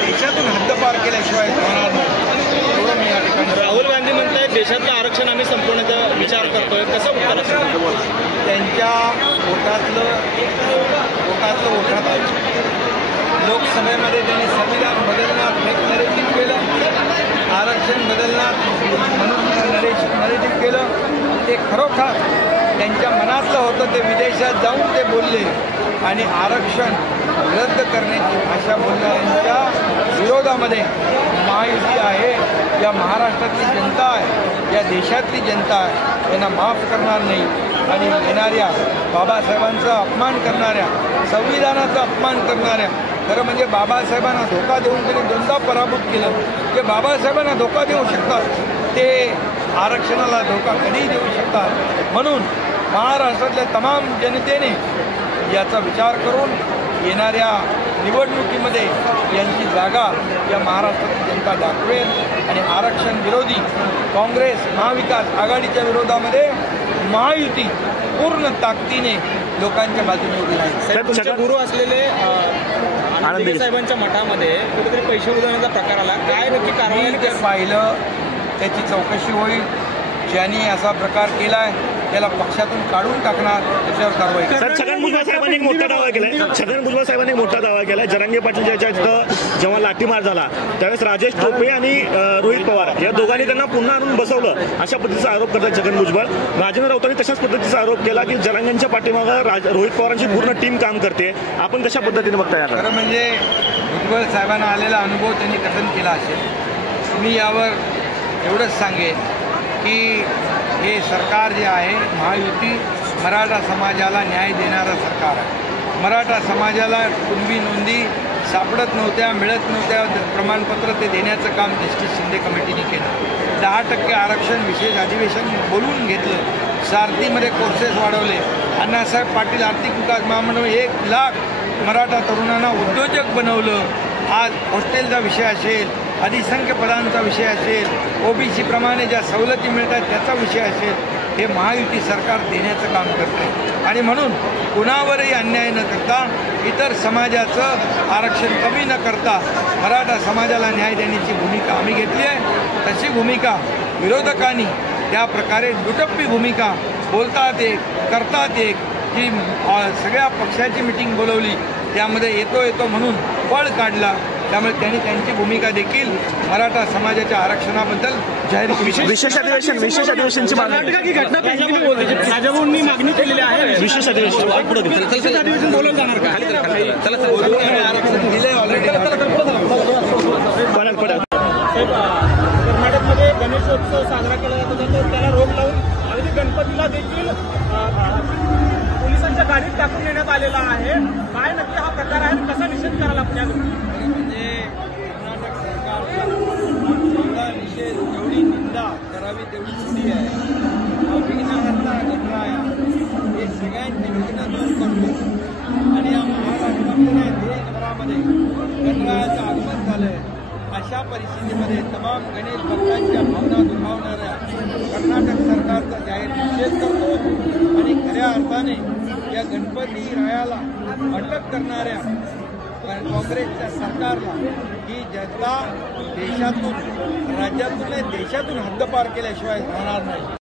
देशातून हद्दपार केल्याशिवाय होणार नाही एवढं मी या ठिकाणी. राहुल गांधी म्हणताय देशातलं आरक्षण आम्ही संपवण्याचा विचार करतोय, कसं उत्तर असेल? त्यांच्या पोटातलं ओठात आहे. लोकसभेमध्ये त्यांनी संविधान बदलणार एक नरेटिव्ह केलं, आरक्षण बदलणार म्हणून नरेटिव्ह केलं. ते खरोखर त्यांच्या मनातलं होतं. ते विदेशात जाऊन ते बोलले आणि आरक्षण रद्द करण्याची भाषा बोलणाऱ्यांच्या विरोधामध्ये महायुती आहे. या महाराष्ट्रातली जनता आहे, या देशातली जनता आहे, यांना माफ करणार नाही. आणि येणाऱ्या बाबासाहेबांचा अपमान करणाऱ्या, संविधानाचा अपमान करणाऱ्या, खरं म्हणजे बाबासाहेबांना धोका देऊन त्यांनी दोनदा पराभूत केलं. जे बाबासाहेबांना धोका देऊ शकतात ते आरक्षणाला धोका कधीही देऊ शकतात. म्हणून महाराष्ट्रातल्या तमाम जनतेने याचा विचार करून येणाऱ्या निवडणुकीमध्ये यांची जागा या महाराष्ट्रातली जनता दाखवेल आणि आरक्षण विरोधी काँग्रेस महाविकास आघाडीच्या विरोधामध्ये महायुती पूर्ण ताकदीने लोकांच्या बाजूने उभी राहील. तुमचे गुरु असलेले आनंदी साहेबांच्या मठामध्ये कुठेतरी पैसे उधळण्याचा प्रकार आला, काय नक्की कारवाई? पाहिलं त्याची चौकशी होईल. ज्यांनी असा प्रकार केलाय त्याला पक्षातून काढून टाकणार, त्याच्यावर कारवाई. सर, छगन भुजबळ साहेबांनी एक मोठा दावा केलाय. छगन भुजबळ साहेबांनी मोठा दावा केलाय. जरांगे पाटील जेव्हा लाठीमार झाला त्यावेळेस राजेश टोपे आणि रोहित पवार या दोघांनी त्यांना पुन्हा आणून बसवलं, अशा पद्धतीचा आरोप करतात छगन भुजबळ. राजेंद्र राऊतांनी तशाच पद्धतीचा आरोप केला की जरांगेंच्या पाठीमागं रोहित पवारांची पूर्ण टीम काम करते. आपण कशा पद्धतीने बघताय? खरं म्हणजे भुजबळ साहेबांना आलेला अनुभव त्यांनी कथन केला असेल. मी यावर एवढंच सांगेन की हे सरकार जे आहे महायुती मराठा समाजाला न्याय देणारं सरकार आहे. मराठा समाजाला कुणबी नोंदी सापडत नव्हत्या, मिळत नव्हत्या, प्रमाणपत्र ते देण्याचं काम जस्टिस शिंदे कमिटीने केलं. 10% आरक्षण विशेष अधिवेशन बोलवून घेतलं. सारथीमध्ये कोर्सेस वाढवले. अण्णासाहेब पाटील आर्थिक विकास महामंडळ 1 लाख मराठा तरुणांना उद्योजक बनवलं. आज हॉस्टेलचा विषय असेल, अधिसंख्य पदांचा विषय असेल, ओबीसी प्रमाणे ज्या सवलती मिळतात त्याचा विषय असेल, हे महायुती सरकार देण्याचं काम करते. आणि म्हणून कुणावरही अन्याय न करता, इतर समाजाचं आरक्षण कमी न करता मराठा समाजाला न्याय देण्याची भूमिका आम्ही घेतली आहे. तशी भूमिका विरोधकांनी त्या प्रकारे दुटप्पी भूमिका बोलतात एक, करतात एक, जी सगळ्या पक्षाची मिटिंग बोलवली त्यामध्ये येतो म्हणून पळ काढला. त्यामुळे त्यांनी त्यांची भूमिका देखील मराठा समाजाच्या आरक्षणाबद्दल जाहीर केली. विशेष अधिवेशनची मागणी केलेली आहे. विशेष अधिवेशन बोलवलं जाणार का? आरक्षण दिले ऑलरेडी. कर्नाटकमध्ये गणेशोत्सव साजरा केला जातो, त्याला रोख लावून अगदी गणपतीला देखील पोलिसांच्या गाडीत टाकून देण्यात आलेला आहे. काय नक्की हा प्रकार आहे, कसा निषेध करायला आपण? म्हणजे कर्नाटक सरकारचा निषेध, जेवढी निंदा करावी तेवढी थोडी आहे. विघ्नहर्ता गणराया हे सगळ्यांची विघ्न दूर करतो आणि या महाराष्ट्रामध्ये देशभरामध्ये गणरायाचं आगमन झालंय. अशा परिस्थितीमध्ये तमाम गणेश भक्तांच्या भावना दुखावणाऱ्या कर्नाटक सरकारचा जाहीर निषेध करतो आणि खऱ्या अर्थाने या गणपती रायाला अटक करणाऱ्या काँग्रेसच्या सरकारला ही जनता देशातून, राज्यातून, देशातून हद्दपार केल्याशिवाय होणार नाही.